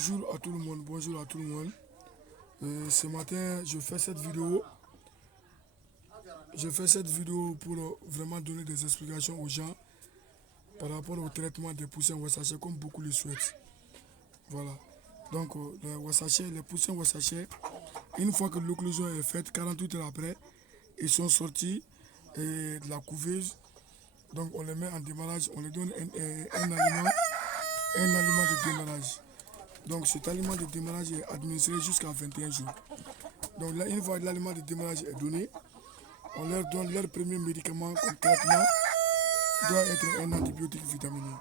Bonjour à tout le monde, bonjour à tout le monde. Ce matin, je fais cette vidéo. Je fais cette vidéo pour vraiment donner des explications aux gens par rapport au traitement des poussins Wassacher comme beaucoup le souhaitent. Voilà. Donc, les poussins Wassacher, une fois que l'occlusion est faite, 48 heures après, ils sont sortis de la couveuse. Donc, on les met en démarrage, on les donne un aliment de démarrage. Donc, cet aliment de démarrage est administré jusqu'à 21 jours. Donc là, une fois que l'aliment de démarrage est donné, on leur donne leur premier médicament comme traitement, doit être un antibiotique vitaminé.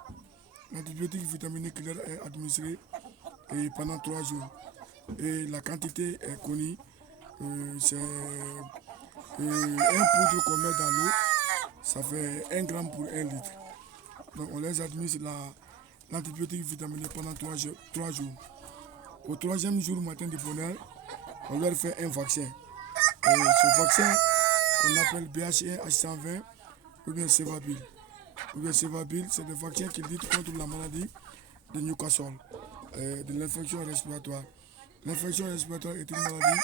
L'antibiotique vitaminé qui leur est administré pendant 3 jours. Et la quantité est connue, c'est un poudre qu'on met dans l'eau, ça fait 1 gramme pour 1 litre. Donc on les administre l'antibiotique vitaminé pendant 3 jours. Au 3e jour matin de bonheur, on leur fait un vaccin. Et ce vaccin qu'on appelle BH1H120 ou bien Cevapil. C'est le vaccin qui lutte contre la maladie de Newcastle, de l'infection respiratoire. L'infection respiratoire est une maladie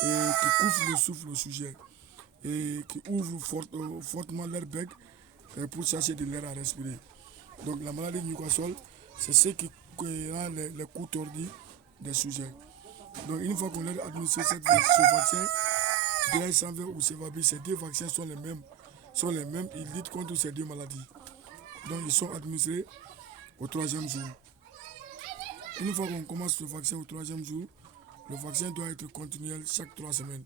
qui couvre le souffle au sujet et qui ouvre fortement leur bec pour chercher de l'air à respirer. Donc la maladie de Newcastle, c'est ce qui rend les coups tordus des sujets. Donc une fois qu'on leur administre ce vaccin, BH120 ou Cevapil, ces deux vaccins sont les mêmes, ils luttent contre ces deux maladies. Donc ils sont administrés au 3e jour. Une fois qu'on commence le vaccin au 3e jour, le vaccin doit être continuel chaque 3 semaines,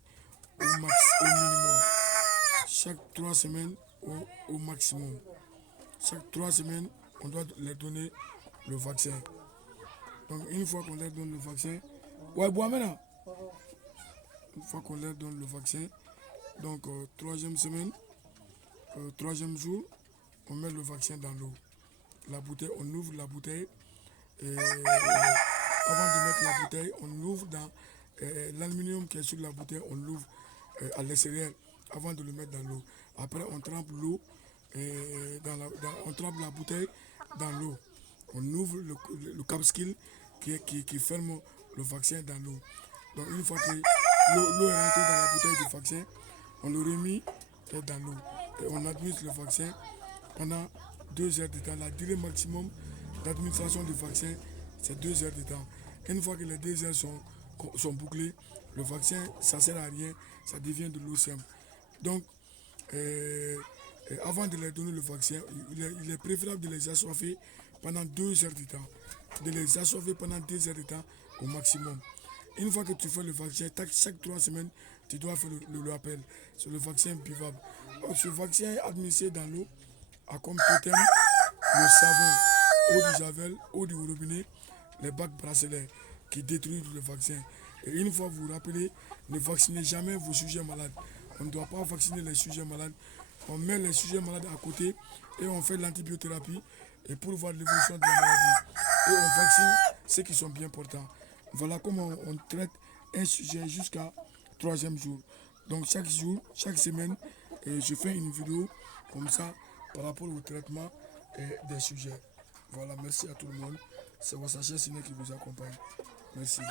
au minimum. Chaque 3 semaines au maximum. Chaque 3 semaines, on doit leur donner le vaccin. Donc une fois qu'on leur donne le vaccin, une fois qu'on leur donne le vaccin, donc 3e semaine, 3e jour, on met le vaccin dans l'eau. La bouteille, on ouvre la bouteille. Et avant de mettre la bouteille, on ouvre dans l'aluminium qui est sur la bouteille, on l'ouvre à l'extérieur avant de le mettre dans l'eau. Après, on trempe l'eau, on trempe la bouteille dans l'eau. On ouvre le capsule qui ferme le vaccin dans l'eau. Donc une fois que l'eau est rentrée dans la bouteille du vaccin, on le remet dans l'eau. Et on administre le vaccin pendant 2 heures de temps. La durée maximum d'administration du vaccin, c'est 2 heures de temps. Une fois que les 2 heures sont bouclées, le vaccin, ça ne sert à rien, ça devient de l'eau simple. Donc, avant de leur donner le vaccin, il est préférable de les assoiffer pendant 2 heures de temps. De les assoiffer pendant 2 heures de temps au maximum. Une fois que tu fais le vaccin, chaque 3 semaines, tu dois faire le rappel. C'est le vaccin buvable. Ce vaccin administré dans l'eau a comme totem le savon, eau du javel, eau du robinet, les bacs bracelets qui détruisent le vaccin. Et une fois vous vous rappelez, ne vaccinez jamais vos sujets malades. On ne doit pas vacciner les sujets malades. On met les sujets malades à côté et on fait l'antibiothérapie et pour voir l'évolution de la maladie. Et on vaccine ceux qui sont bien portants. Voilà comment on traite un sujet jusqu'à 3e jour. Donc chaque jour, chaque semaine, je fais une vidéo comme ça par rapport au traitement des sujets. Voilà, merci à tout le monde. C'est Wassacher Sine qui vous accompagne. Merci.